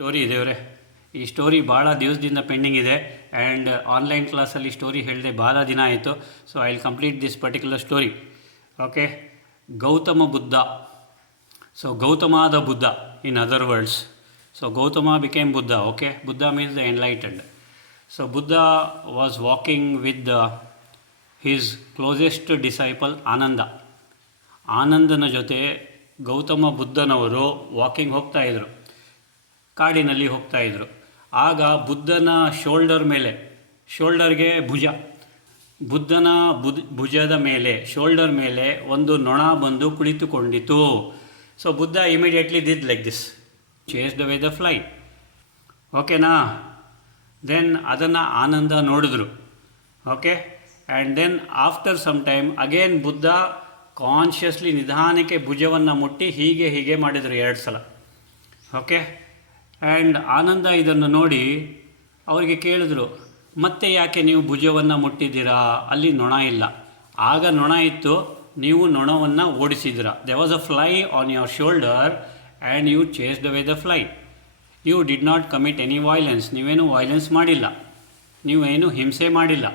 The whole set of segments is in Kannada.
ಸ್ಟೋರಿ ಇದೆಯವರೇ, ಈ ಸ್ಟೋರಿ ಭಾಳ ದಿವಸದಿಂದ ಪೆಂಡಿಂಗ್ ಇದೆ ಆ್ಯಂಡ್ ಆನ್ಲೈನ್ ಕ್ಲಾಸಲ್ಲಿ ಸ್ಟೋರಿ ಹೇಳಿದೆ ಭಾಳ ದಿನ ಆಯಿತು. So I will complete this particular story. Okay, Gautama Buddha. So Gautama the Buddha in other words. So Gautama became Buddha. Okay, Buddha means the enlightened. So Buddha was walking with his closest disciple Ananda. ಆನಂದನ ಜೊತೆ ಗೌತಮ ಬುದ್ಧನವರು ವಾಕಿಂಗ್ ಹೋಗ್ತಾಯಿದ್ರು, ಕಾಡಿನಲ್ಲಿ ಹೋಗ್ತಾಯಿದ್ರು. ಆಗ ಬುದ್ಧನ ಶೋಲ್ಡರ್ ಮೇಲೆ, ಶೋಲ್ಡರ್ಗೆ ಭುಜ, ಬುದ್ಧನ ಭುಜದ ಮೇಲೆ, ಶೋಲ್ಡರ್ ಮೇಲೆ ಒಂದು ನೊಣ ಬಂದು ಕುಳಿತುಕೊಂಡಿತು. So Buddha immediately did like this, chased away the fly. ಓಕೆನಾ? ದೆನ್ ಅದನ್ನು ಆನಂದ ನೋಡಿದ್ರು. Okay, and then after some time again Buddha consciously ನಿಧಾನಕ್ಕೆ ಭುಜವನ್ನು ಮುಟ್ಟಿ ಹೀಗೆ ಮಾಡಿದರು 2 ಸಲ. ಓಕೆ, ಆ್ಯಂಡ್ ಆನಂದ ಇದನ್ನು ನೋಡಿ ಅವರಿಗೆ ಕೇಳಿದ್ರು, ಮತ್ತೆ ಯಾಕೆ ನೀವು ಭುಜವನ್ನು ಮುಟ್ಟಿದ್ದೀರಾ? ಅಲ್ಲಿ ನೊಣ ಇಲ್ಲ. ಆಗ ನೊಣ ಇತ್ತು, ನೀವು ನೊಣವನ್ನು ಓಡಿಸಿದ್ದೀರಾ. There was a fly on your shoulder and you chased away the fly. You did not commit any violence. ನೀವೇನು ವೈಲೆನ್ಸ್ ಮಾಡಿಲ್ಲ, ನೀವೇನು ಹಿಂಸೆ ಮಾಡಿಲ್ಲ.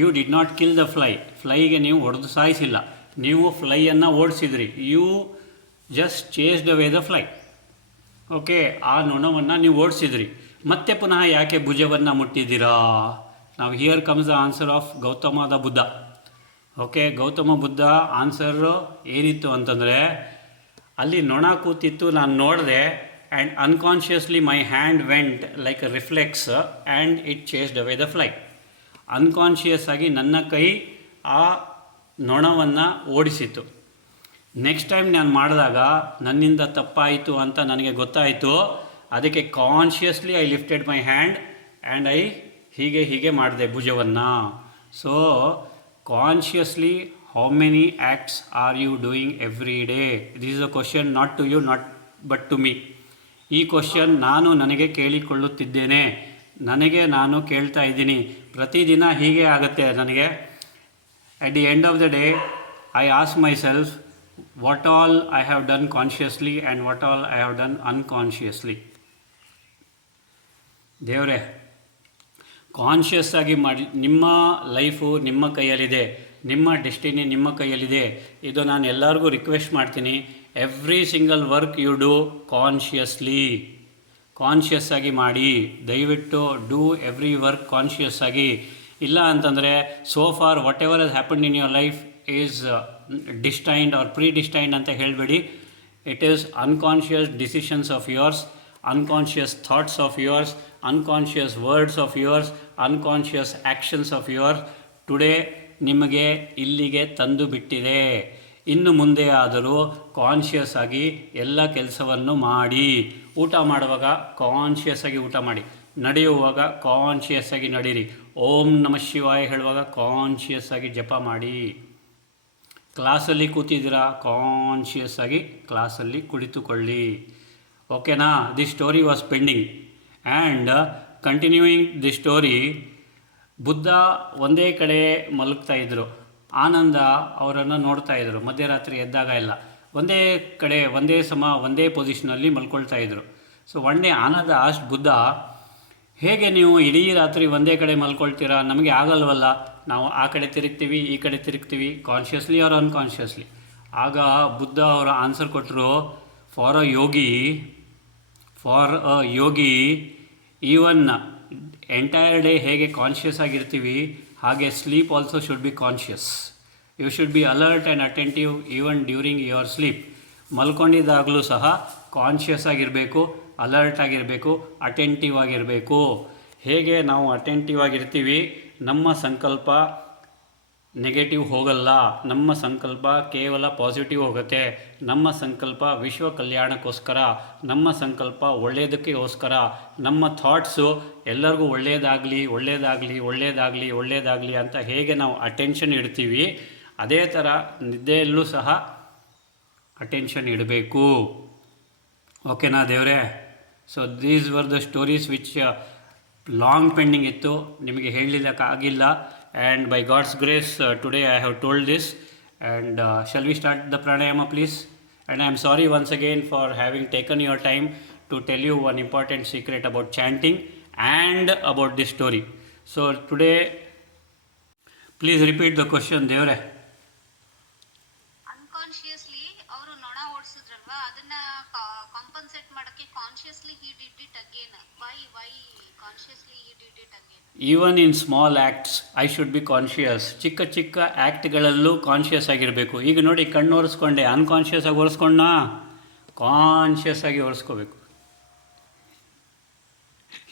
You did not kill the fly. ಫ್ಲೈಗೆ ನೀವು ಹೊಡೆದು ಸಾಯಿಸಿಲ್ಲ, ನೀವು ಫ್ಲೈಯನ್ನು ಓಡಿಸಿದ್ರಿ. You just chased away the fly. Okay, ಆ ನೊಣವನ್ನು ನೀವು ಓಡಿಸಿದ್ರಿ. ಮತ್ತೆ ಪುನಃ ಯಾಕೆ ಭುಜವನ್ನು ಮುಟ್ಟಿದ್ದೀರಾ? ನಾವು here comes the answer of Gautama the Buddha. Okay, Gautama Buddha answer ಏನಿತ್ತು ಅಂತಂದರೆ, ಅಲ್ಲಿ ನೊಣ ಕೂತಿತ್ತು, ನಾನು ನೋಡಿದೆ and unconsciously my hand vent like a reflex and it chased away the fly. Unconscious ಆಗಿ ನನ್ನ ಕೈ ಆ ನೊಣವನ್ನು ಓಡಿಸಿತು. ನೆಕ್ಸ್ಟ್ ಟೈಮ್ ನಾನು ಮಾಡಿದಾಗ ನನ್ನಿಂದ ತಪ್ಪಾಯಿತು ಅಂತ ನನಗೆ ಗೊತ್ತಾಯಿತು. ಅದಕ್ಕೆ consciously I lifted my hand and I ಹೀಗೆ ಮಾಡಿದೆ ಭುಜವನ್ನು. So consciously how many acts are you doing every day? This is a question not to you, not but to me. ಈ ಕ್ವಶನ್ ನನಗೆ ಕೇಳಿಕೊಳ್ಳುತ್ತಿದ್ದೇನೆ, ನನಗೆ ನಾನು ಕೇಳ್ತಾ ಇದ್ದೀನಿ. ಪ್ರತಿದಿನ ಹೀಗೆ ಆಗುತ್ತೆ ನನಗೆ. At the end of the day, I ask myself what all I have done consciously and what all I have done unconsciously. ದೇವರೇ, ಕಾನ್ಷಿಯಸ್ ಆಗಿ ಮಾಡಿ, ನಿಮ್ಮ ಲೈಫು ನಿಮ್ಮ ಕೈಯಲ್ಲಿದೆ, ನಿಮ್ಮ ಡೆಸ್ಟಿನಿ ನಿಮ್ಮ ಕೈಯಲ್ಲಿದೆ. ಇದು ನಾನು ಎಲ್ಲರಿಗೂ ರಿಕ್ವೆಸ್ಟ್ ಮಾಡ್ತೀನಿ. Every single work you do consciously, conscious ಆಗಿ ಮಾಡಿ. ದಯವಿಟ್ಟು ಡೂ ಎವ್ರಿ ವರ್ಕ್ ಕಾನ್ಷಿಯಸ್ ಆಗಿ. ಇಲ್ಲ ಅಂತಂದರೆ so for whatever has happened in your life is destined or predestined ಅಂತ ಹೇಳಬೇಡಿ. It is unconscious decisions of yours, unconscious thoughts of yours, unconscious words of yours, unconscious actions of yours today ನಿಮಗೆ ಇಲ್ಲಿಗೆ ತಂದು ಬಿಟ್ಟಿದೆ. ಇನ್ನು ಮುಂದೆ ಆದರೂ ಕಾನ್ಷಿಯಸ್ ಆಗಿ ಎಲ್ಲ ಕೆಲಸವನ್ನು ಮಾಡಿ. ಊಟ ಮಾಡುವಾಗ ಕಾನ್ಷಿಯಸ್ ಆಗಿ ಊಟ ಮಾಡಿ, ನಡೆಯುವಾಗ ಕಾನ್ಷಿಯಸ್ ಆಗಿ ನಡೀರಿ, ಓಂ ನಮಃ ಶಿವಾಯ ಹೇಳುವಾಗ ಕಾನ್ಷಿಯಸ್ ಆಗಿ ಜಪ ಮಾಡಿ. ಕ್ಲಾಸಲ್ಲಿ ಕೂತಿದ್ದೀರಾ, ಕಾನ್ಷಿಯಸ್ ಆಗಿ ಕ್ಲಾಸಲ್ಲಿ ಕುಳಿತುಕೊಳ್ಳಿ. ಓಕೆನಾ? The story was pending and continuing the story. Buddha ಒಂದೇ ಕಡೆ ಮಲಗ್ತಾ ಇದ್ದರು. ಆನಂದ ಅವರನ್ನು ನೋಡ್ತಾ ಇದ್ದರು. ಮಧ್ಯರಾತ್ರಿ ಎದ್ದಾಗ ಎಲ್ಲ ಒಂದೇ ಕಡೆ, ಒಂದೇ ಪೊಸಿಷನಲ್ಲಿ ಮಲ್ಕೊಳ್ತಾ ಇದ್ದರು. ಸೊ ಒನ್ ಡೇ ಆನಂದ ಆಸ್ಟ್ ಬುದ್ಧ, ಹೇಗೆ ನೀವು ಇಡೀ ರಾತ್ರಿ ಒಂದೇ ಕಡೆ ಮಲ್ಕೊಳ್ತೀರಾ? ನಮಗೆ ಆಗಲ್ವಲ್ಲ, ನಾವು ಆ ಕಡೆ ತಿರುಗ್ತೀವಿ, ಈ ಕಡೆ ತಿರುಗ್ತೀವಿ, ಕಾನ್ಷಿಯಸ್ಲಿ ಆರ್ ಅನ್ಕಾನ್ಷಿಯಸ್ಲಿ. ಆಗ ಬುದ್ಧ ಅವರು ಆನ್ಸರ್ ಕೊಟ್ಟರು, for a yogi even entire day ಹೇಗೆ ಕಾನ್ಷಿಯಸ್ ಆಗಿರ್ತೀವಿ, ಹಾಗೆ sleep also should be conscious. You should be alert and attentive even during your sleep. ಮಲ್ಕೊಂಡಿದ್ದಾಗಲೂ ಸಹ ಕಾನ್ಷಿಯಸ್ ಆಗಿರಬೇಕು, ಅಲರ್ಟ್ ಆಗಿರಬೇಕು, ಅಟೆಂಟಿವ್ ಆಗಿರಬೇಕು. ಹೇಗೆ ನಾವು ಅಟೆಂಟಿವ್ ಆಗಿರ್ತೀವಿ, ನಮ್ಮ ಸಂಕಲ್ಪ ನೆಗೆಟಿವ್ ಹೋಗಲ್ಲ, ನಮ್ಮ ಸಂಕಲ್ಪ ಕೇವಲ ಪಾಸಿಟಿವ್ ಹೋಗುತ್ತೆ. ನಮ್ಮ ಸಂಕಲ್ಪ ವಿಶ್ವ ಕಲ್ಯಾಣಕ್ಕೋಸ್ಕರ, ನಮ್ಮ ಸಂಕಲ್ಪ ಒಳ್ಳೆಯದಕ್ಕೋಸ್ಕರ, ನಮ್ಮ ಥಾಟ್ಸು ಎಲ್ಲರಿಗೂ ಒಳ್ಳೆಯದಾಗಲಿ ಅಂತ ಹೇಗೆ ನಾವು ಅಟೆನ್ಷನ್ ಇಡ್ತೀವಿ, ಅದೇ ಥರ ನಿದ್ದೆಯಲ್ಲೂ ಸಹ ಅಟೆನ್ಷನ್ ಇಡಬೇಕು. ಓಕೆನಾ ದೇವರೇ? So these were the stories which long pending ಇತ್ತು, ನಿಮಗೆ ಹೇಳಲಿಕ್ಕಾಗಿಲ್ಲ. And by God's grace today I have told this. And shall we start the pranayama please? And I am sorry once again for having taken your time to tell you one important secret about chanting and about this story. So today, please repeat the question, Devre. Unconsciously ಅವರು ನೊಣ ಓಡಿಸಿದ್ರಲ್ವಾ, ಅದನ್ನ ಕಾಂಪನ್ಸೇಟ್ ಮಾಡಕ್ಕೆ consciously he did it again. Why consciously he did it again? Even in small acts I should be conscious. ಚಿಕ್ಕ ಚಿಕ್ಕ ಆ್ಯಕ್ಟ್ಗಳಲ್ಲೂ ಕಾನ್ಷಿಯಸ್ ಆಗಿರಬೇಕು. ಈಗ ನೋಡಿ, ಕಣ್ಣು ಒರೆಸ್ಕೊಂಡೆ, ಅನ್ಕಾನ್ಷಿಯಸ್ ಆಗಿ ಒರೆಸ್ಕೊಂಡ, ಕಾನ್ಷಿಯಸ್ ಆಗಿ ಒರೆಸ್ಕೋಬೇಕು.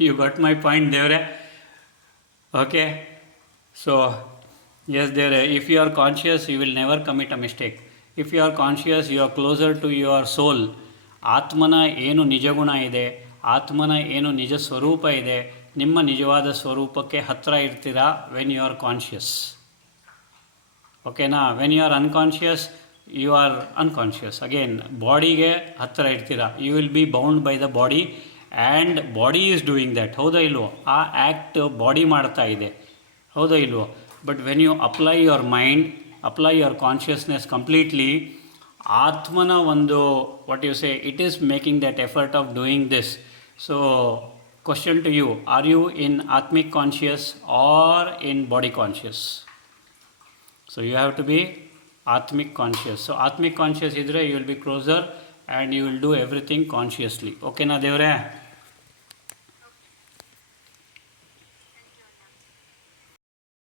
ಯು ಗಾಟ್ ಮೈ ಪಾಯಿಂಟ್, ದೇವ್ರೆ? ಓಕೆ, ಸೊ ಎಸ್ ದೇವ್ರೆ, if you are conscious you will never commit a mistake. If you are conscious you are closer to your soul. ಆತ್ಮನ ಏನು ನಿಜಗುಣ ಇದೆ, ಆತ್ಮನ ಏನು ನಿಜ ಸ್ವರೂಪ ಇದೆ, ನಿಮ್ಮ ನಿಜವಾದ ಸ್ವರೂಪಕ್ಕೆ ಹತ್ತಿರ ಇರ್ತೀರಾ ವೆನ್ ಯು ಆರ್ ಕಾನ್ಷಿಯಸ್. ಓಕೆನಾ? When you are unconscious you are unconscious. Again ಬಾಡಿಗೆ ಹತ್ತಿರ ಇರ್ತೀರಾ. You will be bound by the body and body is doing that. ಹೌದಾ ಇಲ್ವೋ? ಆ ಆ್ಯಕ್ಟ್ ಬಾಡಿ ಮಾಡ್ತಾ ಇದೆ, ಹೌದಾ ಇಲ್ವೋ? But when you apply your mind, apply your consciousness completely, ಆತ್ಮನ ಒಂದು what you say, it is making that effort of doing this. So question to you, are you in atmic conscious or in body conscious? So you have to be atmic conscious. So atmic conscious idre you will be closer and you will do everything consciously. Okay na devre?